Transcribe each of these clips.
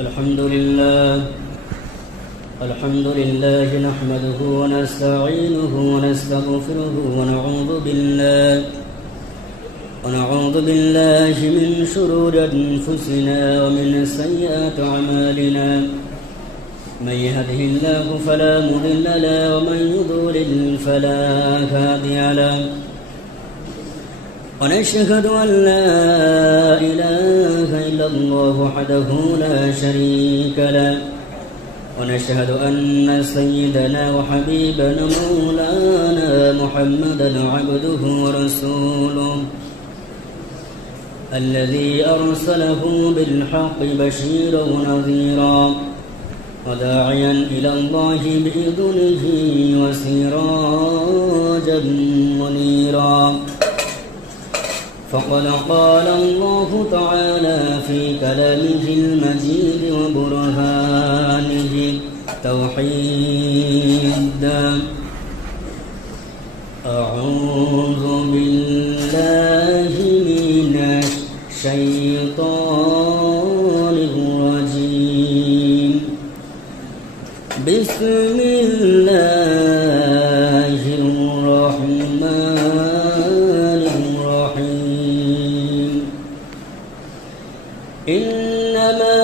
الحمد لله نحمده ونستعينه ونستغفره ونعوذ بالله من شرور أنفسنا ومن سيئات أعمالنا من يهده الله فلا مضل له ومن يضلل فلا هادي له ونشهد أن لا إله إلا الله وحده لا شريك له ونشهد أن سيدنا وحبيبنا مولانا محمدا عبده ورسوله الذي أرسله بالحق بشيرا ونذيرا وداعيا إلى الله بإذنه وسراجا منيرا فقد قال الله تعالى في كلامه المجيد وبرهانه توحيدا أعوذ بالله من الشيطان الرجيم بسم الله الرحمن الرحيم إنما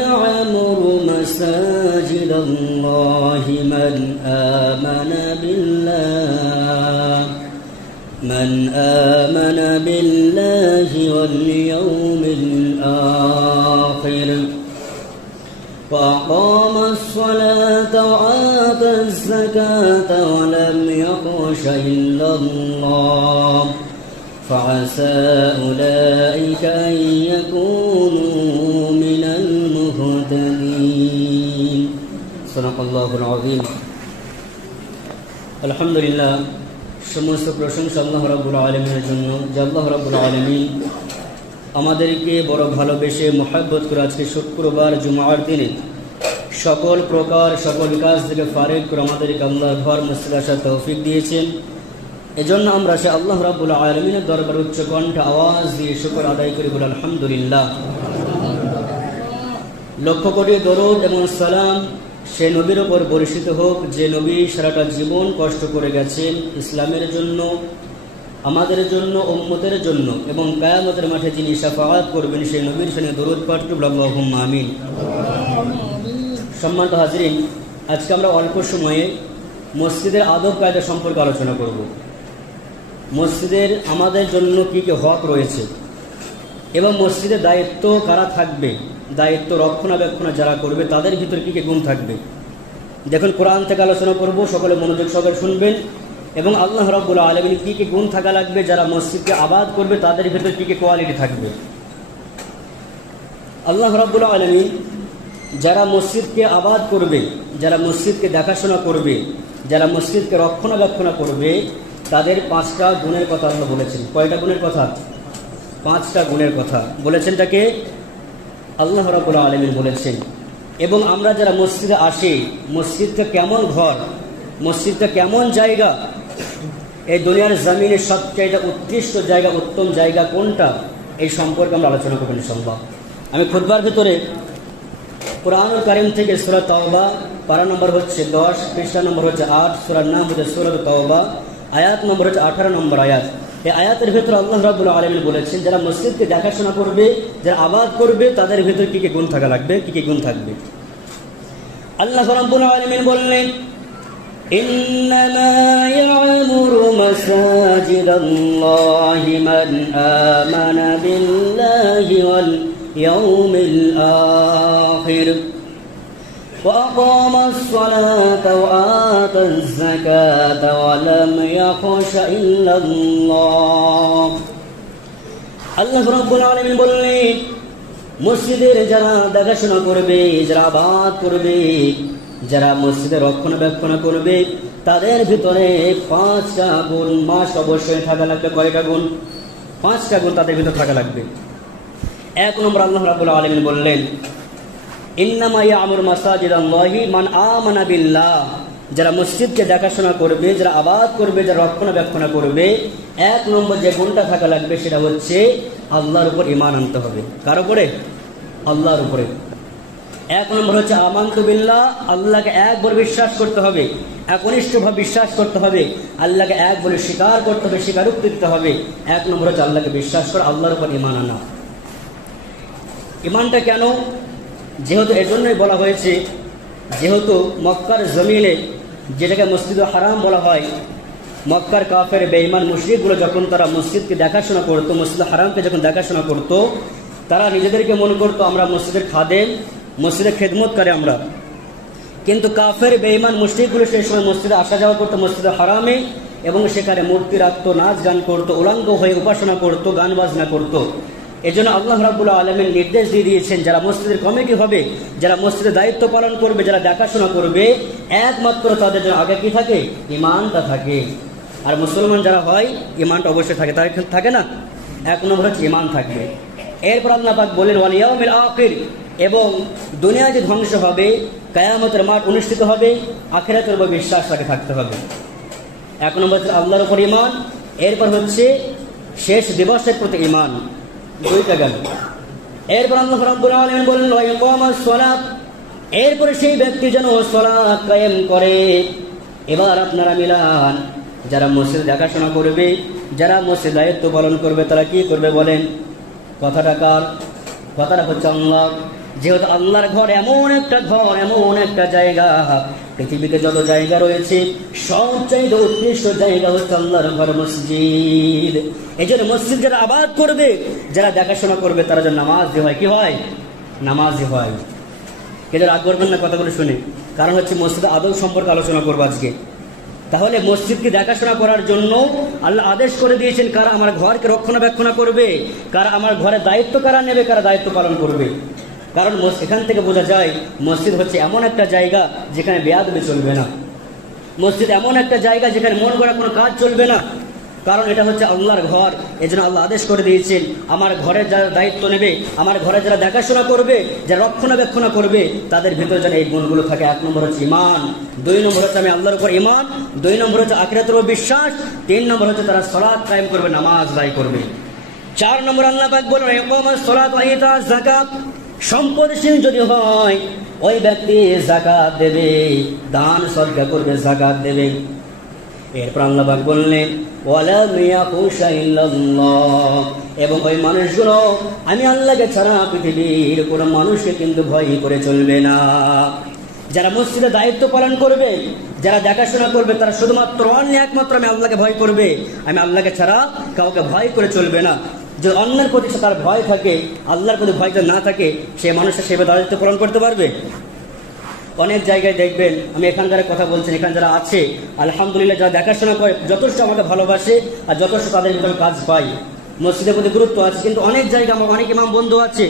يعمر مساجد الله من آمن بالله واليوم الآخر وأقام الصلاة وآتى الزكاة ولم يخش إلا الله فعسى أولئك أن يكونوا من المهتدين صدق الله العظيم الحمد لله সমস্ত প্রশংসা আল্লাহ রাব্বুল আলামিনের জন্য যে আল্লাহ রাব্বুল আলামিন আমাদেরকে বড় ভালোবেসে মহব্বত করে আজকে শুক্রবার জুমার দিনে সকল কাজ থেকে ফারেক করে আমাদেরকে আল্লাহর ঘর মসজিদে আসার তৌফিক দিয়েছেন। এজন্য আমরা সে আল্লাহ রাব্বুল আলামিনের দরবারে উচ্চ কণ্ঠে আওয়াজ দিয়ে শুকর আদায় করি বলি আলহামদুলিল্লাহ। লক্ষ কোটি দরুদ এবং সালাম সে নবীর উপর বর্ষিত হোক যে নবী সারাটা জীবন কষ্ট করে গেছেন ইসলামের জন্য, আমাদের জন্য, উম্মতের জন্য, এবং কিয়ামতের মাঠে যিনি শাফাআত করবেন সেই নবীর সামনে দরুদ পাঠ করব আল্লাহুম্মা আমিন। সম্মানিত হাজরিন, আজকে আমরা অল্প সময়ে মসজিদের আদব কায়দা সম্পর্কে আলোচনা করব। মসজিদের আমাদের জন্য কি কি হক রয়েছে এবং মসজিদের দায়িত্ব কারা থাকবে, দায়িত্ব রক্ষণাবেক্ষণ যারা করবে তাদের ভিতরে কি কি গুণ থাকবে। দেখুন, কোরআন থেকে আলোচনা করব, সকলে মনোযোগ সহকারে শুনবেন। এবং আল্লাহ রাব্বুল আলামিন কি কি গুণ থাকা লাগবে, যারা মসজিদকে আবাদ করবে তাদের ভিতরে কি কি কোয়ালিটি থাকবে। আল্লাহ রাব্বুল আলামিন যারা মসজিদকে আবাদ করবে, যারা মসজিদকে দেখাশোনা করবে, যারা মসজিদকে রক্ষণাবেক্ষণ করবে তাদের 5টা গুণের কথা আল্লাহ বলেছেন। কয়টা গুণের কথা? 5টা গুণের কথা বলেছেন। তাকে আল্লাহ রাব্বুল আলামিন বলেছেন। এবং আমরা যারা মসজিদে আসি, মসজিদটা কেমন ঘর, মসজিদটা কেমন জায়গা, এই দুনিয়ার জমিনের সবচেয়ে উৎকৃষ্ট জায়গা, উত্তম জায়গা কোনটা, এই সম্পর্কে আমরা আলোচনা করব ইনশাআল্লাহ। আমি খুতবার ভিতরে কুরআনুল কারীম থেকে সূরা তাওবা পারা নম্বর হচ্ছে 10, পৃষ্ঠা নম্বর হচ্ছে 8, সূরার নাম হচ্ছে সূরা তাওবা, আয়াত নম্বর হচ্ছে 18 নম্বর আয়াত। এই আয়াতের ভিতরে আল্লাহ রাব্বুল আলামিন বলেছেন যারা মসজিদকে দেখাশোনা করবে, যারা আবাদ করবে তাদের ভিতরে কি কি গুণ থাকা লাগবে, কি কি গুণ থাকবে। আল্লাহ রাব্বুল আলামিন বললেন ইন্নামা ইয়া'মুরু মাসাজিদাল্লাহি মান আমানা বিল্লাহি ওয়াল ইয়াউমিল আখির وأقام الصلاة وآتى الزكاة ولم يخش إلا الله আল্লাহ রাব্বুল আলামিন বললেন মসজিদের যারা দেখাশোনা করবে, যারা আবাদ করবে, যারা মসজিদের রক্ষণাবেক্ষণ করবে তাদের ভিতরে 5টা গুণ মাস অবশ্যই থাকা লাগবে। কয়টা গুণ? 5টা গুণ তাদের ভিতরে থাকা লাগবে। 1 নম্বর আল্লাহ রাব্বুল আলামিন বললেন ইন্নামা ইয়া'মুরু মাসাজিদাল্লাহি মান আমানা বিল্লাহ, যারা মসজিদকে দেখাশোনা করবে, যারা আবাদ করবে, যারা রক্ষণাবেক্ষণ করবে, 1 নম্বর যে গুণটা থাকা লাগবে সেটা হচ্ছে আল্লাহর উপর ঈমান আনতে হবে। কার উপরে? আল্লাহর উপরে। এক নম্বর হচ্ছে আমানতু বিল্লাহ, আল্লাহকে এক বলে বিশ্বাস করতে হবে, একনিষ্ঠভাবে বিশ্বাস করতে হবে, আল্লাহকে এক বলে স্বীকার করতে হবে, স্বীকারোক্তি দিতে হবে। এক নম্বর হচ্ছে আল্লাহকে বিশ্বাস করা, আল্লাহর উপর ঈমান আনা। ঈমানটা কেন? যেহেতু এজন্যই বলা হয়েছে, যেহেতু মক্কার জমিনে যেটাকে মসজিদুল হারাম বলা হয়, মক্কার কাফের বেঈমান মুশরিকগুলো যখন তারা মসজিদকে দেখাশোনা করতো, মসজিদুল হারামকে যখন দেখাশোনা করতো, তারা নিজেদেরকে মনে করতো আমরা মসজিদের খাদেম, মসজিদের খেদমত করে আমরা। কিন্তু কাফের বেঈমান মুশরিকগুলো সেই সময় মসজিদে আসা যাওয়া করতো, মসজিদুল হারামে, এবং সেখানে মূর্তি রাখতো, নাচ গান করতো, উলঙ্গ হয়ে উপাসনা করতো, গান বাজনা করতো। এজন্য আল্লাহ রাব্বুল আলামিন নির্দেশ দিয়ে দিয়েছেন, যারা মসজিদের কমিটি হবে, যারা মসজিদের দায়িত্ব পালন করবে, যারা দেখাশোনা করবে, একমাত্র তাদের জন্য আগে কি থাকে? ঈমানটা থাকে। আর মুসলমান যারা হয়, ঈমানটা অবশ্যই থাকে, তার থাকে না? এক নম্বর হচ্ছে ঈমান থাকবে। এরপর আল্লাহ পাক বলেন ওয়াল ইয়াউমিল আখির, এবং দুনিয়া যে ধ্বংস হবে, কিয়ামতের মাঠ অনুষ্ঠিত হবে, আখিরাতের উপর বিশ্বাস তাকে থাকতে হবে। এক নম্বর হচ্ছে আল্লাহর উপর ঈমান, এরপর হচ্ছে শেষ দিবসের প্রতি ঈমান। দুইটা গেল। এরপর আল্লাহ রাব্বুল আলামিন বলেন ওয়া ইকামাস সালাত, এরপরে সেই ব্যক্তি যেন সালাত কায়েম করে। এবার আপনারা মিলান, যারা মসজিদ দেখাশোনা করবে, যারা মসজিদ দায়িত্ব পালন করবে, তারা কি করবে বলেন? কথাটা কার? কথাটা হচ্ছে আল্লাহ। যেহেতু আল্লাহর ঘর এমন একটা ঘর, এমন একটা জায়গা, পৃথিবীতে যত জায়গা রয়েছে সবচাইতে উৎকৃষ্ট জায়গা হচ্ছে আল্লাহর ঘর, মসজিদ। এই জন্য মসজিদ যারা আবাদ করবে, যারা দেখাশোনা করবে, তারা যেন নামাজি হয়। কি হয়? নামাজি হয়। কিন্তু রাগ করবেন না কথাগুলো শুনে, কারণ হচ্ছে মসজিদে আদব সম্পর্কে আলোচনা করবো আজকে। তাহলে মসজিদকে দেখাশোনা করার জন্য আল্লাহ আদেশ করে দিয়েছেন, কারা আমার ঘরকে রক্ষণাবেক্ষণ করবে, কারা আমার ঘরের দায়িত্ব কারা নেবে, কারা দায়িত্ব পালন করবে। কারণ এখান থেকে বোঝা যায় মসজিদ হচ্ছে এমন একটা জায়গা যেখানে বেয়াদবি চলবে না। মসজিদ এমন একটা জায়গা যেখানে মন গড়া কোনো কাজ চলবে না, কারণ এটা হচ্ছে আল্লাহর ঘর। এই জন্য আল্লাহ আদেশ করে দিয়েছেন, আমার ঘরের যারা দায়িত্ব নেবে, আমার ঘরে যারা দেখাশোনা করবে, যারা রক্ষণাবেক্ষণ করবে, তাদের ভিতরে যেন এই গুণগুলো থাকে। এক নম্বর হচ্ছে ঈমান, দুই নম্বর হচ্ছে আমি আল্লাহর উপর ঈমান, দুই নম্বর হচ্ছে আখিরাতের উপর বিশ্বাস, তিন নম্বর হচ্ছে তারা সালাত কায়েম করবে, নামাজ আদায় করবে। চার নম্বর আল্লাহ পাক বলেন ইকামাস সালাত ওয়া ইতাজ যাকাত, সম্পদশীল যদি হয় ওই ব্যক্তি যাকাত দেবে, দান সদকা করবে, যাকাত দেবে। এরপর আল্লাহ পাক বললেন ওয়ালা ইয়াকুশা ইল্লাল্লাহ, এবং ওই মানুষগুলো আমি আল্লাহকে ছাড়া পৃথিবীর কোনো মানুষকে কিন্তু ভয় করে চলবে না। যারা মসজিদে দায়িত্ব পালন করবে, যারা দেখাশোনা করবে, তারা শুধুমাত্র একমাত্র আমি আল্লাহকে ভয় করবে, আমি আল্লাহকে ছাড়া কাউকে ভয় করে চলবে না। যে অন্যের প্রতি তার ভয় থাকে, আল্লাহর প্রতি ভয় না থাকে, সে মানুষের সেবা দায়িত্ব পালন করতে পারবে? অনেক জায়গায় দেখবেন, আমি এখান যারা কথা বলছেন, এখানে যারা আছে আলহামদুলিল্লাহ, যারা দেখাশোনা করে, যথেষ্ট আমাকে ভালোবাসে আর যথেষ্ট তাদের ভিতরে কাজ পাই, মসজিদের প্রতি গুরুত্ব আছে। কিন্তু অনেক জায়গায় আমার অনেক ইমাম বন্ধু আছে,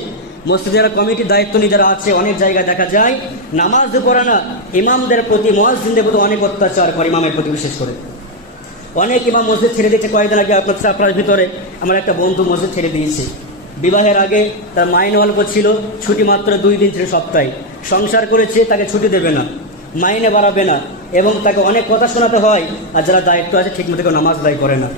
মসজিদের যারা কমিটির দায়িত্ব নিয়ে যারা আছে, অনেক জায়গায় দেখা যায় নামাজ পড়ে না, ইমামদের প্রতি, মুয়াজ্জিনদের প্রতি অনেক অত্যাচার করে, ইমামের প্রতি বিশেষ করে। অনেক ইমাম মসজিদ ছেড়ে দিয়েছে। কয়েকদিন আগে আপনার ভিতরে আমার একটা বন্ধু মসজিদ ছেড়ে দিয়েছে। বিবাহের আগে তার মাইনে অল্প ছিল, ছুটি মাত্র 2 দিন ছিল সপ্তাহে। সংসার করেছে, তাকে ছুটি দেবে না, মাইনে বাড়াবে না, এবং তাকে অনেক কথা শোনাতে হয়। আর যারা দায়িত্ব আছে ঠিকমতো কেউ নামাজ আদায় করে না।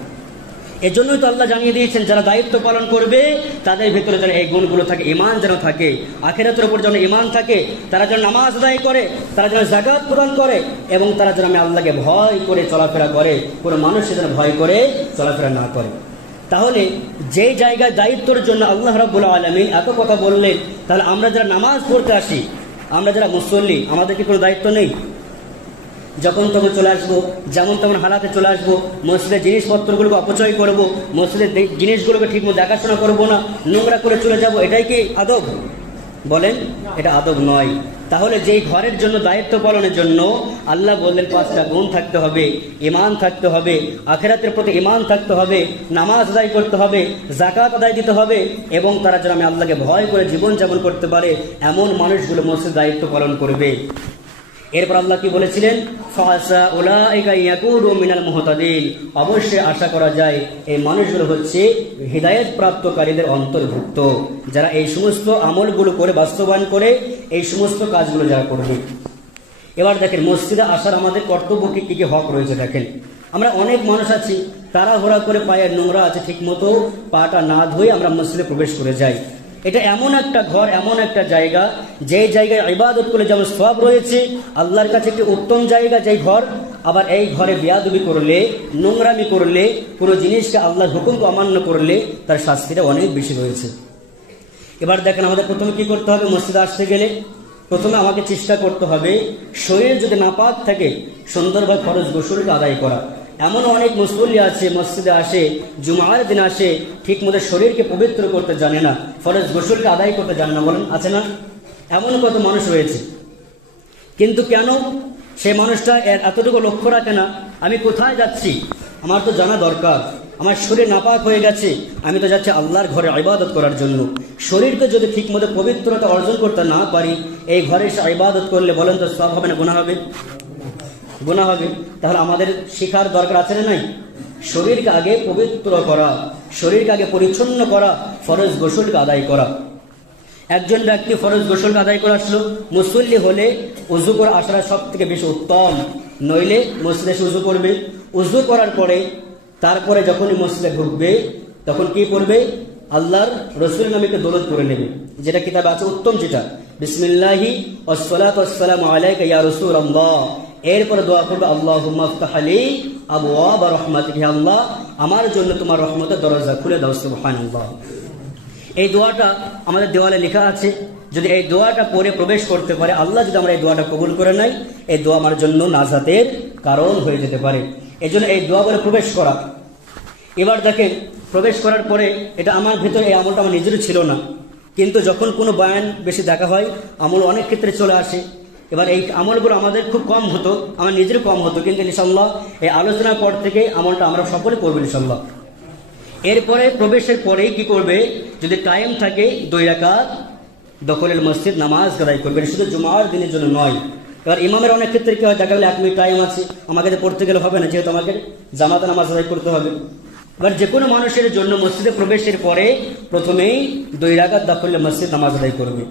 এজন্যই তো আল্লাহ জানিয়ে দিয়েছেন, যারা দায়িত্ব পালন করবে তাদের ভিতরে যেন এই গুণগুলো থাকে, ঈমান যেন থাকে, আখিরাতের উপর যেন ঈমান থাকে, তারা যেন নামাজ আদায় করে, তারা যেন যাকাত প্রদান করে, এবং তারা যেন আমি আল্লাহকে ভয় করে চলাফেরা করে, কোনো মানুষকে যেন ভয় করে চলাফেরা না করে। তাহলে যেই জায়গায় দায়িত্বের জন্য আল্লাহ রাব্বুল আলামিন এত কথা বললেন, তাহলে আমরা যারা নামাজ পড়তে আসি, আমরা যারা মুসল্লি, আমাদের কি কোনো দায়িত্ব নেই? যখন তখন চলে আসবো, যেমন তেমন হালাতে চলে আসবো, মসজিদের জিনিসপত্রগুলোকে অপচয় করবো, মসজিদের জিনিসগুলোকে ঠিকমতো দেখাশোনা করবো না, নোংরা করে চলে যাব, এটাই কি আদব? বলেন, এটা আদব নয়। তাহলে যেই ঘরের জন্য দায়িত্ব পালনের জন্য আল্লাহ বললেন 5টা গুণ থাকতে হবে, ঈমান থাকতে হবে, আখিরাতের প্রতি ঈমান থাকতে হবে, নামাজ আদায় করতে হবে, যাকাত আদায় দিতে হবে, এবং তারা যেন আমি আল্লাহকে ভয় করে জীবন যাপন করতে পারে, এমন মানুষগুলো মসজিদ দায়িত্ব পালন করবে। এরপর আল্লাহ কি বলেছিলেন? ফাসা উলাইকা ইয়াকুনু মিনাল মুহতাদিন, অবশ্যই আশা করা যায় এই মানুষগুলো হচ্ছে হিদায়াত প্রাপ্তকারীদের অন্তর্ভুক্ত, যারা এই সমস্ত আমলগুলো করে, বাস্তবায়ন করে, এই সমস্ত কাজগুলো যারা করবে। এবার দেখেন মসজিদে আসার আমাদের কর্তব্য কি কি হক রয়েছে। দেখেন আমরা অনেক মানুষ আছি, তাড়াহুড়া করে পায়ের নোংরা আছে, ঠিক মতো পাটা না ধুয়ে আমরা মসজিদে প্রবেশ করে যাই। এটা এমন একটা ঘর, এমন একটা জায়গা, যেই জায়গায় ইবাদত করলে যেমন সওয়াব রয়েছে, আল্লাহর কাছে একটি উত্তম জায়গা যেই ঘর। আবার এই ঘরে বেয়াদবি করলে, নোংরামি করলে, কোনো জিনিসকে আল্লাহর হুকুমকে অমান্য করলে তার শাস্তিটা অনেক বেশি রয়েছে। এবার দেখেন, আমাদের প্রথমে কি করতে হবে? মসজিদে আসতে গেলে প্রথমে আমাকে চেষ্টা করতে হবে শরীর যদি নাপাক থাকে সুন্দরভাবে ফরজ গোসলকে আদায় করা। এমন অনেক মুসল্লি আছে, মসজিদে আসে, জুমার দিন আসে, ঠিক মতো শরীরকে পবিত্র করতে জানে না, ফরজ গোসলকে আদায় করতে জানে না। বলেন, আছে না? এমন কত মানুষ রয়েছে। কিন্তু কেন সেই মানুষটা এতটুকু লক্ষ্য রাখে না, আমি কোথায় যাচ্ছি, আমার তো জানা দরকার। আমার শরীর নাপাক হয়ে গেছে, আমি তো যাচ্ছি আল্লাহর ঘরে ইবাদত করার জন্য। শরীরকে যদি ঠিক মতো পবিত্রতা অর্জন করতে না পারি, এই ঘরে এসে ইবাদত করলে বলেন তো সওয়াব হবে না গুনাহ হবে? গুনাহ হবে। তাহলে আমাদের শেখার দরকার আছে না নাই? শরীরকে আগে পবিত্র করা, শরীরকে আগে পরিচ্ছন্ন করা, ফরজ গোসলকে আদায় করা। একজন ব্যক্তি ফরজ গোসলকে আদায় করে আসলো, মুসল্লি হলে উযু করে আসাটা সব থেকে বেশি উত্তম, নইলে মসজিদে এসে উযু করবে। উযু করার পরে তারপরে যখনই মসজিদে ঢুকবে তখন কি করবে? আল্লাহর রাসূলের নামে একটা দরুদ পড়ে নেবে, যেটা কিতাবে আছে উত্তম, যেটা বিসমিল্লাহি ওয়াসসালাতু ওয়াসসালামু আলাইকা ইয়া রাসূলুল্লাহ। এরপরে দোয়া করবে আল্লাহুম্মা ইফতাহ লি আবওয়াব রাহমাতিকা, হে আল্লাহ আমার জন্য তোমার রহমতের দরজা খুলে দাও, সুবহানাল্লাহ। এই দোয়াটা আমাদের দেওয়ালে লেখা আছে। যদি এই দোয়াটা পড়ে প্রবেশ করতে পারে, আল্লাহ যদি আমরা এই দোয়াটা কবুল করে নেয়, এই দোয়া আমার জন্য নাজাতের কারণ হয়ে যেতে পারে। এই জন্য এই দোয়া বলে প্রবেশ করা। এবার দেখেন, প্রবেশ করার পরে এটা আমার ভিতরে, এই আমলটা আমার নিজেরও ছিল না, কিন্তু যখন কোনো বয়ান বেশি দেখা হয় আমল অনেক ক্ষেত্রে চলে আসে। এবার এই আমলগুলো আমাদের খুব কম হতো, আমার নিজেরও কম হতো, কিন্তু ইনশাআল্লাহ এই আলোচনার পর থেকে আমলটা আমরা সকলে করবো ইনশাআল্লাহ। এরপরে প্রবেশের পরেই কি করবে? যদি টাইম থাকে 2 রাকাত দখলের মসজিদ নামাজ আদায় করবে, শুধু জুমার দিনের জন্য নয়। এবার ইমামের অনেক ক্ষেত্রে কি হয়, দেখা গেলে 1 মিনিট টাইম আছে, আমাকে পড়তে গেলে হবে না, যেহেতু আমাকে জামাতে নামাজ আদায় করতে হবে। এবার যে কোনো মানুষের জন্য মসজিদে প্রবেশের পরে প্রথমেই 2 রাকাত দখলের মসজিদ নামাজ আদায় করবে।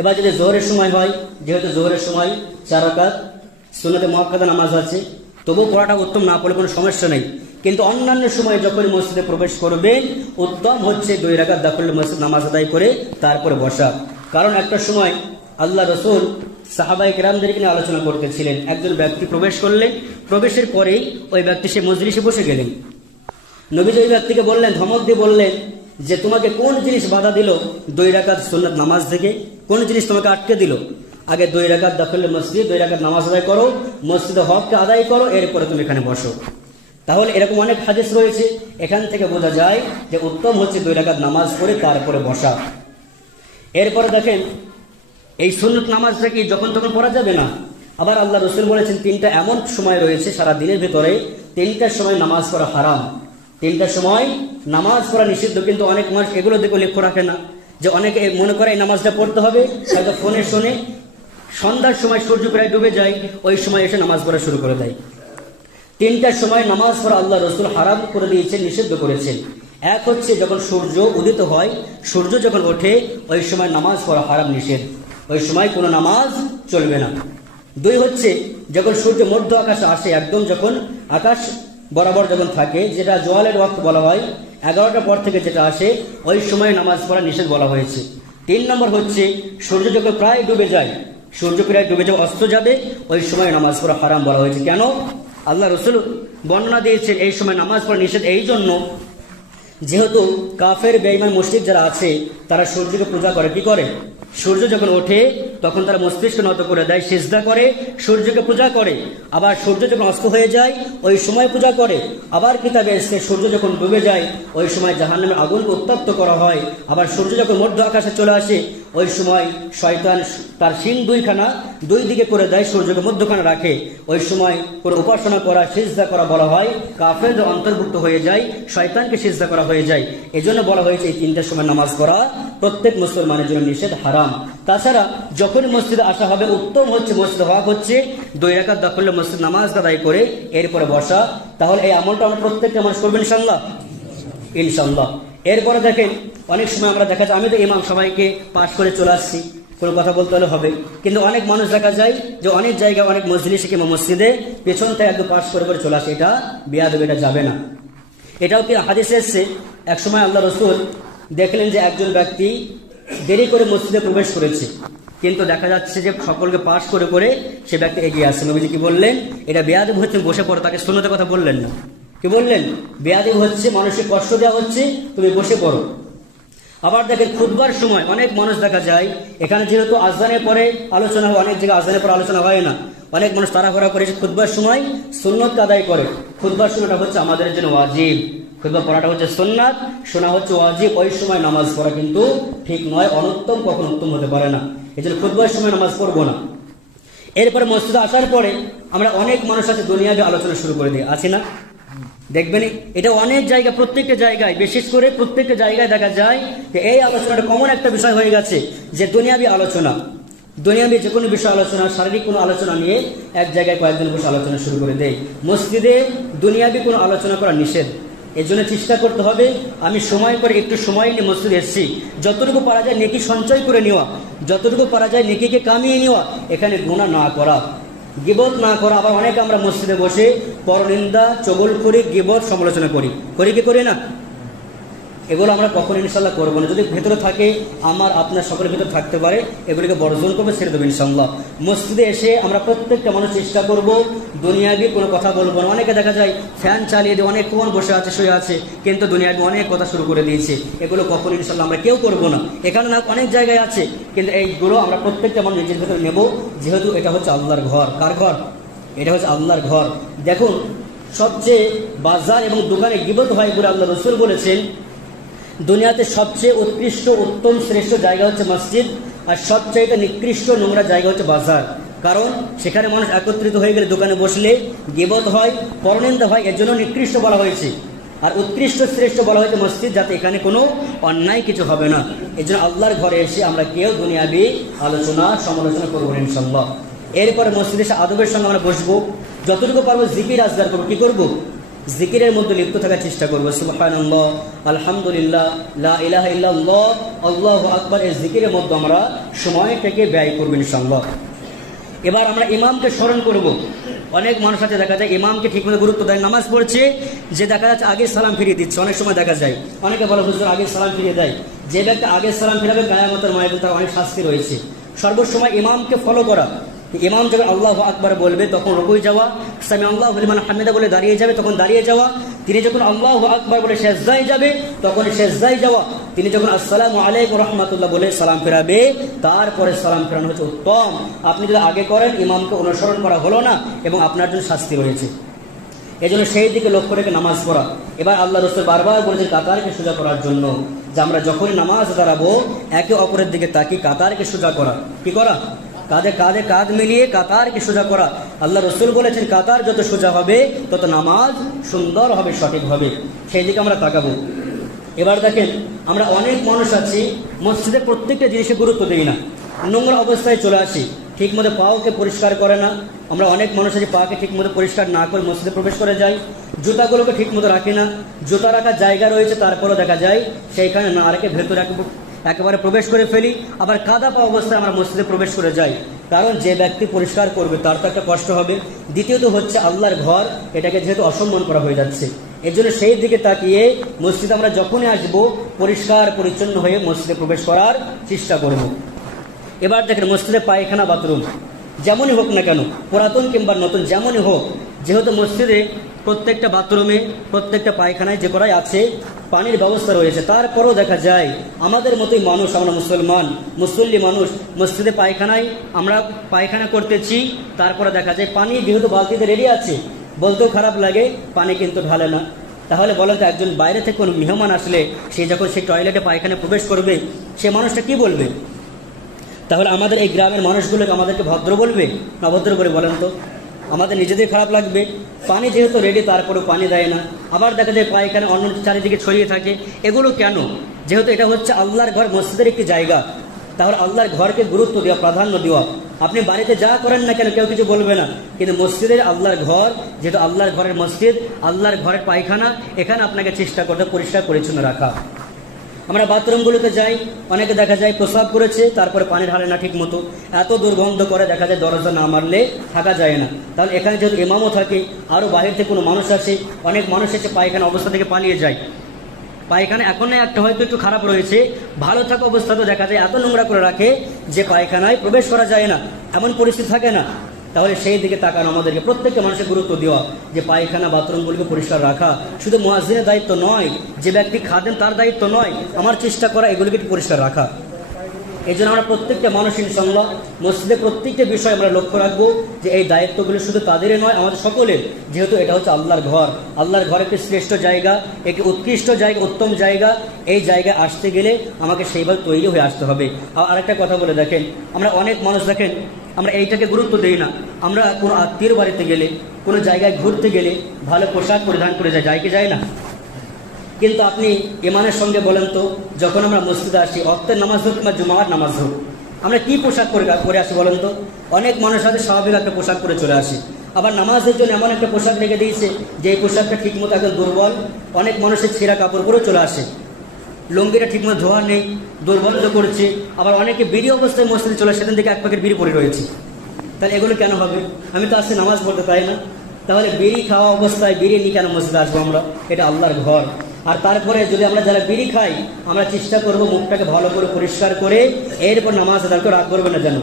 এবার যদি জোহরের সময় হয়, যেহেতু জোহরের সময় 4 রাকাত সুন্নতে মুআক্কাদা নামাজ আছে, তবুও পড়াটা উত্তম, না পড়লে কোনো সমস্যা নেই। কিন্তু অন্যান্য সময় যখন মসজিদে প্রবেশ করবেন, উত্তম হচ্ছে 2 রাকাত দখলের মসজিদ নামাজ আদায় করে তারপরে বসা। কারণ একটা সময় আল্লাহ রাসূল সাহাবায়ে কেরামদেরকে নিয়ে আলোচনা করতেছিলেন। একজন ব্যক্তি প্রবেশ করলেন, প্রবেশের পরেই ওই ব্যক্তি সে মজলিসে বসে গেলেন। নবীজি ওই ব্যক্তিকে বললেন, ধমক দিয়ে বললেন যে তোমাকে কোন জিনিস বাধা দিল 2 রাকাত সুন্নাত নামাজ থেকে? কোন জিনিস তোমাকে আটকে দিল? আগে 2 রাকাত দখলের মসজিদ 2 রাকাত নামাজ আদায় করো, মসজিদে হককে আদায় করো, এরপরে তুমি এখানে বসো। তাহলে এরকম অনেক হাদিস রয়েছে, এখান থেকে বোঝা যায় যে উত্তম হচ্ছে 2 রাকাত নামাজ পড়ে তারপরে বসা। এরপরে দেখেন, এই সুন্নত নামাজটা কি যখন তখন পড়া যাবে না। আবার আল্লাহ রাসূল বলেছেন 3টা এমন সময় রয়েছে সারা দিনের ভিতরে, 3টার সময় নামাজ পড়া হারাম, 3টার সময় নামাজ পড়া নিষিদ্ধ। কিন্তু অনেক মানুষ এগুলো দেখে লক্ষ্য রাখে না, যে অনেকে মনে করে এই নামাজটা পড়তে হবে, হয়তো ফোনে শোনে, সন্ধ্যার সময় সূর্য প্রায় ডুবে যায়, ওই সময় এসে নামাজ পড়া শুরু করে দেয়। 3টার সময় নামাজ পড়া আল্লাহ রাসূল হারাম করে দিয়েছেন, নিষিদ্ধ করেছেন। এক হচ্ছে যখন সূর্য উদিত হয়, সূর্য যখন ওঠে, ওই সময় নামাজ পড়া হারাম, নিষেধ, ওই সময় কোনো নামাজ চলবে না। 2 হচ্ছে যখন সূর্য মধ্য আকাশে আসে, একদম যখন আকাশ বরাবর যখন থাকে, যেটা জোয়ালের ওয়াক্ত বলা হয়, 11টার পর থেকে যেটা আসে, ওই সময় নামাজ পড়া নিষেধ বলা হয়েছে। 3 নম্বর হচ্ছে সূর্য যখন প্রায় ডুবে যায়, সূর্য প্রায় ডুবে যাবে, অস্ত যাবে, ওই সময় নামাজ পড়া হারাম বলা হয়েছে। কেন? আল্লাহ রাসূল বর্ণনা দিয়েছেন এই সময় নামাজ পড়া নিষেধ এই জন্য, যেহেতু কাফের বেঈমান মুশরিক যারা আছে তারা সূর্যকে পূজা করে। কি করে? সূর্য যখন ওঠে তখন তারা মস্তিষ্ক নত করে দেয়, সিজদা করে, সূর্যকে পূজা করে। আবার সূর্য যখন অস্ত হয়ে যায় ওই সময় পূজা করে। আবার কিতাবে এসেছে সূর্য যখন ডুবে যায় ওই সময় জাহান্নামের আগুনকে উত্তপ্ত করা হয়। আবার সূর্য যখন মধ্য আকাশে চলে আসে ওই সময় শয়তান তার শিং 2খানা 2 দিকে করে দেয়, সূর্যকে মধ্যখানে রাখে। ওই সময় কোনো উপাসনা করা, সিজদা করা বলা হয় কাফেরদের অন্তর্ভুক্ত হয়ে যায়, শয়তানকে সিজদা করা হয়ে যায়। এজন্য বলা হয়েছে এই 3টার সময় নামাজ পড়া প্রত্যেক মুসলমানের জন্য নিষেধ, হারাম। তাছাড়া যখন মসজিদে আসা হবে উত্তম হচ্ছে মসজিদে হওয়া হচ্ছে 2 রাকাত দখলে মসজিদ নামাজ আদায় করে এরপরে বসা। তাহলে এই আমলটা আমরা প্রত্যেকটা মানুষ করবেন ইনশাআল্লাহ, ইনশাআল্লাহ। এরপরে দেখেন অনেক সময় আমরা দেখা যায়, আমি তো ইমাম সবাইকে পাশ করে চলে আসছি, কোনো কথা বলতে হলে হবে, কিন্তু অনেক মানুষ দেখা যায় যে অনেক জায়গায় অনেক মজলিসে কিংবা মসজিদে পেছন থেকে একদম পাশ করে করে চলে আসে। এটা বিয়াদব, এটা যাবে না। এটাও কি হাদিসে এসেছে, এক সময় আল্লাহ রাসূল দেখলেন যে একজন ব্যক্তি দেরি করে মসজিদে প্রবেশ করেছে, কিন্তু দেখা যাচ্ছে যে সকলকে পাশ করে করে সে ব্যক্তি এগিয়ে আসছে। নবীজি কি বললেন? এটা বেয়াদব হচ্ছে, বসে পড়ো। তাকে সুন্নতের কথা বললেন না, কি বললেন? বেয়াদব হচ্ছে, মানুষকে কষ্ট দেওয়া হচ্ছে, তুমি বসে পড়ো। আবার দেখেন খুতবার সময় অনেক মানুষ দেখা যায়, এখানে যেহেতু আজানের পরে আলোচনা হয়, অনেক জায়গায় আজানের পরে আলোচনা হয় না, অনেক মানুষ তাড়াহুড়া করে খুতবার সময় সুন্নত আদায় করে। খুতবার সময়টা হচ্ছে আমাদের জন্য ওয়াজিব, খুতবা পড়াটা হচ্ছে সুন্নাত, শোনা হচ্ছে ওয়াজিব। ওই সময় নামাজ পড়া কিন্তু ঠিক নয়, অনুত্তম, কখনো উত্তম হতে পারে না। এই জন্য খুতবার সময় নামাজ পড়বো না। এরপরে মসজিদে আসার পরে আমরা অনেক মানুষ আছে দুনিয়াবি আলোচনা শুরু করে দিই, আছি না? দেখবেন এটা অনেক জায়গা, প্রত্যেকটা জায়গায়, বিশেষ করে প্রত্যেকটা জায়গায় দেখা যায় যে এই আলোচনাটা কমন একটা বিষয় হয়ে গেছে, যে দুনিয়াবি আলোচনা, দুনিয়াবি যে কোনো বিষয় আলোচনা, শারীরিক কোনো আলোচনা নিয়ে এক জায়গায় কয়েকজন বসে আলোচনা শুরু করে দেয়। মসজিদে দুনিয়াবি কোনো আলোচনা করা নিষেধ। এই জন্য চেষ্টা করতে হবে, আমি সময় করে একটু সময় নিয়ে মসজিদে এসেছি, যতটুকু পারা যায় নেকি সঞ্চয় করে নেওয়া, যতটুকু পারা যায় নেকিকে কামিয়ে নেওয়া, এখানে গুনাহ না করা, গিবত না করা। আবার অনেকে আমরা মসজিদে বসে পরনিন্দা, চগলখড়ি, গিবত, সমালোচনা করি কি করি না? এগুলো আমরা কখনো ইনশাল্লাহ করবো না। যদি ভেতরে থাকে, আমার আপনার সকলের ভেতরে থাকতে পারে, এগুলিকে বর্জন করবে, ছেড়ে দেবো ইনশাল্লাহ। মসজিদে এসে আমরা প্রত্যেকটা মানুষ চেষ্টা করব দুনিয়াবি কোনো কথা বলবো না। অনেকে দেখা যায় ফ্যান চালিয়ে দিয়ে অনেকক্ষণ বসে আছে, শুয়ে আছে, কিন্তু দুনিয়াবি অনেক কথা শুরু করে দিয়েছে। এগুলো কখনো ইনশাল্লাহ আমরা কেউ করবো না। এখানে না অনেক জায়গায় আছে, কিন্তু এইগুলো আমরা প্রত্যেকটা মানুষ নিজের ভেতরে নেব, যেহেতু এটা হচ্ছে আল্লাহর ঘর। কার ঘর? এটা হচ্ছে আল্লাহর ঘর। দেখুন, সবচেয়ে বাজার এবং দোকানে গিবত হয় বলে আল্লাহ রাসূল বলেছেন, দুনিয়াতে সবচেয়ে উৎকৃষ্ট, উত্তম, শ্রেষ্ঠ জায়গা হচ্ছে মসজিদ, আর সবচাইতে নিকৃষ্ট, নোংরা জায়গা হচ্ছে বাজার। কারণ সেখানে মানুষ একত্রিত হয়ে গেলে দোকানে বসলে গিবত হয়, পরনিন্দা হয়, এর জন্য নিকৃষ্ট বলা হয়েছে। আর উৎকৃষ্ট, শ্রেষ্ঠ বলা হয়েছে মসজিদ, যাতে এখানে কোনো অন্যায় কিছু হবে না। এই জন্য আল্লাহর ঘরে এসে আমরা কেউ দুনিয়াবি আলোচনা, সমালোচনা করবো না ইনশাল্লাহ। এরপরে মসজিদে এসে আদবের সঙ্গে আমরা বসবো, যতটুকু পারবো জিকির আজগার করবো। কি করবো? জিকিরের মধ্যে লিপ্ত থাকার চেষ্টা করবো। সুবহানাল্লাহ, আলহামদুলিল্লাহ, লা ইলাহা ইল্লাল্লাহ, আল্লাহু আকবার, এই জিকিরের মধ্যে আমরা সময়টাকে ব্যয় করবো ইনশাআল্লাহ। এবার আমরা ইমামকে স্মরণ করব। অনেক মানুষ আছে দেখা যায় ইমামকে ঠিকমতো গুরুত্ব দেয়, নামাজ পড়ছে, যে দেখা যাচ্ছে আগে সালাম ফিরিয়ে দিচ্ছে। অনেক সময় দেখা যায় অনেকে বলে হুজুর আগে সালাম ফিরিয়ে দেয়। যে ব্যক্তি আগে সালাম ফিরাবে গায়ামতের মায়ের তার অনেক শাস্তি রয়েছে। সর্বসময় ইমামকে ফলো করা। ইমাম যখন আল্লাহু আকবার বলবে তখন রুকুই যাওয়া, সামি আল্লাহু লিমান হামিদা বলে দাঁড়িয়ে যাবে তখন দাঁড়িয়ে যাওয়া, তিনি যখন আল্লাহু আকবার বলে সিজদায় যাবে তখন সিজদায় যাওয়া, তিনি যখন আসসালামু আলাইকুম রাহমাতুল্লাহ বলে সালাম ফেরাবে তারপরে সালাম ফেরানো হচ্ছে উত্তম। আপনি যদি আগে করেন ইমামকে অনুসরণ করা হলো না এবং আপনার জন্য শাস্তি রয়েছে। এই জন্য সেই দিকে লক্ষ্য রেখে নামাজ পড়া। এবার আল্লাহ রাসূল বারবার বলেছেন কাতারকে সোজা করার জন্য, যে আমরা যখনই নামাজ দাঁড়াবো একে অপরের দিকে তাকিয়ে কাতারকে সোজা করা। কি করা? কাঁধে কাঁধে কাঁধ মিলিয়ে কাতারকে সোজা করা। আল্লাহ রাসূল বলেছেন কাতার যত সোজা হবে তত নামাজ সুন্দর হবে, সঠিক হবে। সেই দিকে আমরা তাকাবো। এবার দেখেন, আমরা অনেক মানুষ আছি মসজিদে প্রত্যেকটা জিনিসে গুরুত্ব দিই না, নোংরা অবস্থায় চলে আসি, ঠিক মতো পাওকে পরিষ্কার করে না। আমরা অনেক মানুষ আছি পাকে ঠিক মতো পরিষ্কার না করে মসজিদে প্রবেশ করে যাই, জুতাগুলোকে ঠিক মতো রাখি না, জুতা রাখার জায়গা রয়েছে তারপরেও দেখা যায় সেইখানে না রেখে ভেতরে একেবারে প্রবেশ করে ফেলি। আবার কাদা পা অবস্থায় আমরা মসজিদে প্রবেশ করে যাই, কারণ যে ব্যক্তি পরিষ্কার করবে তার তো একটা কষ্ট হবে। দ্বিতীয়ত হচ্ছে আল্লাহর ঘর, এটাকে যেহেতু অসম্মান করা হয়ে যাচ্ছে, এর জন্য সেই দিকে তাকিয়ে মসজিদে আমরা যখনই আসবো পরিষ্কার পরিচ্ছন্ন হয়ে মসজিদে প্রবেশ করার চেষ্টা করব। এবার দেখেন, মসজিদে পায়খানা, বাথরুম যেমনই হোক না কেন, পুরাতন কিংবা নতুন যেমনই হোক, যেহেতু মসজিদে প্রত্যেকটা বাথরুমে, প্রত্যেকটা পায়খানায় যে করাই আছে পানির ব্যবস্থা রয়েছে, তারপরও দেখা যায় আমাদের মতোই মানুষ, আমরা মুসলমান মুসল্লি মানুষ, মসজিদে পায়খানায় আমরা পায়খানা করতেছি, তারপরে দেখা যায় পানি যেহেতু বালতিতে রেডি আছে, বলতেও খারাপ লাগে, পানি কিন্তু ঢালে না। তাহলে বলেন তো, একজন বাইরে থেকে কোনো মেহমান আসলে সে যখন সেই টয়লেটে পায়খানায় প্রবেশ করবে সে মানুষটা কি বলবে? তাহলে আমাদের এই গ্রামের মানুষগুলোকে আমাদেরকে ভদ্র বলবে না অভদ্র করে বলেন তো? আমাদের নিজেদের খারাপ লাগবে। পানি যেহেতু রেডি তারপরেও পানি দেয় না। আবার দেখা যায় পায়খানা অন্য চারিদিকে ছড়িয়ে থাকে। এগুলো কেন? যেহেতু এটা হচ্ছে আল্লাহর ঘর, মসজিদের একটি জায়গা, তাহলে আল্লাহর ঘরকে গুরুত্ব দেওয়া, প্রাধান্য দেওয়া। আপনি বাড়িতে যা করেন না কেন কেউ কিছু বলবে না, কিন্তু মসজিদের আল্লাহর ঘর, যেহেতু আল্লাহর ঘরের মসজিদ, আল্লাহর ঘরের পায়খানা, এখানে আপনাকে চেষ্টা করতে পরিষ্কার পরিচ্ছন্ন রাখা। আমরা বাথরুমগুলোতে যাই, অনেকে দেখা যায় প্রস্রাব করেছে তারপরে পানি ঢালে না ঠিক মতো, এত দুর্গন্ধ করে, দেখা যায় দরজা না মারলে থাকা যায় না। তাহলে এখানে যেহেতু ইমামও থাকে, আরও বাহির থেকে কোনো মানুষ আসে, অনেক মানুষ এসে পায়খানা অবস্থা থেকে পালিয়ে যায়, পায়খানা এখন একটা হয়তো একটু খারাপ রয়েছে, ভালো থাকা অবস্থা তো দেখা যায় এত নোংরা করে রাখে যে পায়খানায় প্রবেশ করা যায় না, এমন পরিস্থিতি থাকে না। তাহলে সেই দিকে তাকানো আমাদেরকে প্রত্যেকটা মানুষের গুরুত্ব দেওয়া যে পায়খানা বাথরুমগুলিকে পরিষ্কার রাখা শুধু মুয়াজ্জিনের দায়িত্ব নয়, যে ব্যক্তি খাদেম তার দায়িত্ব নয়, আমার চেষ্টা করা এগুলিকে পরিষ্কার রাখা। এই জন্য আমরা প্রত্যেকটা মানুষ ইনশাআল্লাহ মসজিদে প্রত্যেকটা বিষয় আমরা লক্ষ্য রাখবো যে এই দায়িত্বগুলো শুধু তাদেরই নয়, আমাদের সকলের, যেহেতু এটা হচ্ছে আল্লাহর ঘর। আল্লাহর ঘর একটি শ্রেষ্ঠ জায়গা, একটি উৎকৃষ্ট জায়গা, উত্তম জায়গা। এই জায়গায় আসতে গেলে আমাকে সেইভাবে তৈরি হয়ে আসতে হবে। আরেকটা কথা বলে দেখেন, আমরা অনেক মানুষ দেখেন আমরা এইটাকে গুরুত্ব দেই না। আমরা কোনো আত্মীয়ের বাড়িতে গেলে, কোনো জায়গায় ঘুরতে গেলে ভালো পোশাক পরিধান করে যায় কি যায় না? কিন্তু আপনি ইমানের সঙ্গে বলেন তো, যখন আমরা মসজিদে আসি, ওয়াক্তের নামাজ হোক কিংবা জুমার নামাজ হোক, আমরা কি পোশাক পরে আসি বলেন তো? অনেক মানুষ সাথে স্বাভাবিক একটা পোশাক পরে চলে আসে। আবার নামাজের জন্য এমন একটা পোশাক রেখে দিয়েছে যে এই পোশাকটা ঠিকমতো একদম দুর্বল। অনেক মানুষের ছেঁড়া কাপড় পরে চলে আসে, লুঙ্গিটা ঠিকমতো ধোয়া নেই, দুর্গন্ধ করছে। আবার অনেকে বিড়ি অবস্থায় মসজিদে চলে, সেখান থেকে এক প্যাকেট বিড়ি পড়ে রয়েছে। তাহলে এগুলো কেন হবে? আমি তো আসছি নামাজ পড়তে, তাই না? তাহলে বিড়ি খাওয়া অবস্থায় বিড়ি নিয়ে কেন মসজিদে আসবো আমরা? এটা আল্লাহর ঘর। আর তারপরে যদি আমরা যারা বিড়ি খাই, আমরা চেষ্টা করবো মুখটাকে ভালো করে পরিষ্কার করে এরপর নামাজ আদায় করে রাগ করবে না যেন।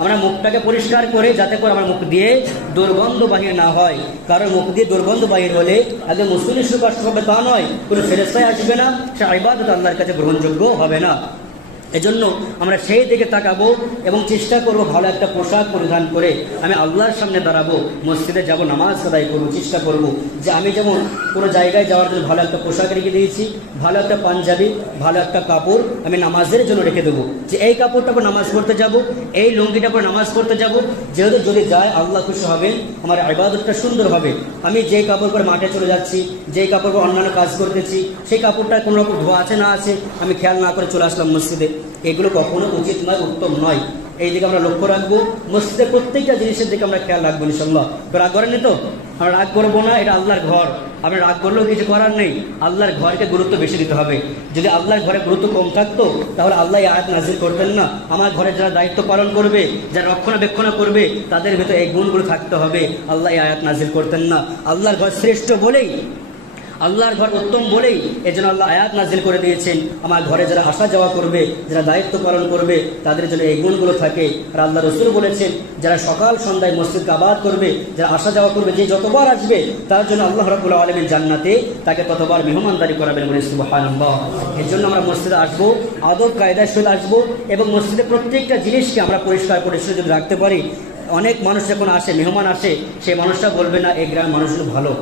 আমরা মুখটাকে পরিষ্কার করে, যাতে করে আমার মুখ দিয়ে দুর্গন্ধ বাহির না হয়। কারণ মুখ দিয়ে দুর্গন্ধ বাহির হলে একদম মুসলিম সুপার হবে তা নয়, কোনো ফেরেশতাই আসবে না, সে ইবাদত আল্লাহর কাছে গ্রহণযোগ্য হবে না। এজন্য আমরা সেই দিকে তাকাবো এবং চেষ্টা করব ভালো একটা পোশাক পরিধান করে আমি আল্লাহর সামনে দাঁড়াবো, মসজিদে যাব, নামাজ আদায় করবো। চেষ্টা করব যে আমি যেমন কোনো জায়গায় যাওয়ার জন্য ভালো একটা পোশাক রেখে দিয়েছি, ভালো একটা পাঞ্জাবি, ভালো একটা কাপড় আমি নামাজের জন্য রেখে দেবো, যে এই কাপড়টা পরে নামাজ পড়তে যাব, এই লুঙ্গিটা পরে নামাজ পড়তে যাব। যেহেতু যদি যায় আল্লাহ খুশি হবেন, আমার ইবাদতটা সুন্দর হবে। আমি যেই কাপড় পরে মাঠে চলে যাচ্ছি, যেই কাপড় পরে অন্যান্য কাজ করতেছি, সেই কাপড়টা কোনো রকম ধোয়া আছে না আছে আমি খেয়াল না করে চলে আসলাম মসজিদে, এগুলো কখনো উচিত নয়, উত্তম নয়। এই দিকে আমরা লক্ষ্য রাখবো, মসজিদের প্রত্যেকটা জিনিসের দিকে আমরা খেয়াল রাখবো ইনশাআল্লাহ। তো রাগ করেননি তো? আমরা রাগ করবো না, এটা আল্লাহর ঘর। আমরা রাগ করলেও কিছু করার নেই, আল্লাহর ঘরকে গুরুত্ব বেশি দিতে হবে। যদি আল্লাহর ঘরে গুরুত্ব কম থাকতো তাহলে আল্লাহ আয়াত নাজিল করতেন না। আমার ঘরে যারা দায়িত্ব পালন করবে, যারা রক্ষণাবেক্ষণ করবে, তাদের ভিতরে এই গুণগুলো থাকতে হবে, আল্লাহ আয়াত নাজিল করতেন না। আল্লাহর ঘর শ্রেষ্ঠ বলেই, আল্লাহর ঘর উত্তম বলেই এজন্য আল্লাহ আয়াত নাজিল করে দিয়েছেন, আমার ঘরে যারা আসা যাওয়া করবে, যারা দায়িত্ব পালন করবে, তাদের জন্য এই গুণগুলো থাকে। আর আল্লাহ রাসূল বলেছেন, যারা সকাল সন্ধ্যায় মসজিদকে আবাদ করবে, যারা আসা যাওয়া করবে, যে যতবার আসবে তার জন্য আল্লাহ রাব্বুল আলামিন জান্নাতে তাকে ততবার মেহমানদারি করাবেন বলে সুবহানাল্লাহ। এর জন্য আমরা মসজিদে আসবো, আদব কায়দার সহিত আসবো এবং মসজিদে প্রত্যেকটা জিনিসকে আমরা পরিষ্কার পরিচ্ছন্ন যদি রাখতে পারি, অনেক মানুষ যখন আসে, মেহমান আসে, সেই মানুষটা বলবে না এই গ্রামের মানুষগুলো ভালো,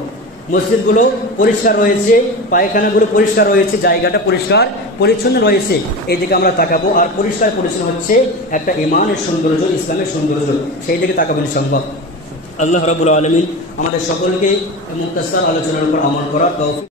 মসজিদগুলো পরিষ্কার রয়েছে, পায়খানাগুলো পরিষ্কার রয়েছে, জায়গাটা পরিষ্কার পরিচ্ছন্ন রয়েছে। এই দিকে আমরা তাকাবো। আর পরিষ্কার পরিচ্ছন্ন হচ্ছে একটা ঈমানের সৌন্দর্য, ইসলামের সৌন্দর্য, সেই দিকে তাকাবেন সম্ভব। আল্লাহ রাব্বুল আলামিন আমাদের সকলকে মুক্তাসার আলোচনার উপর আমল করার তৌফিক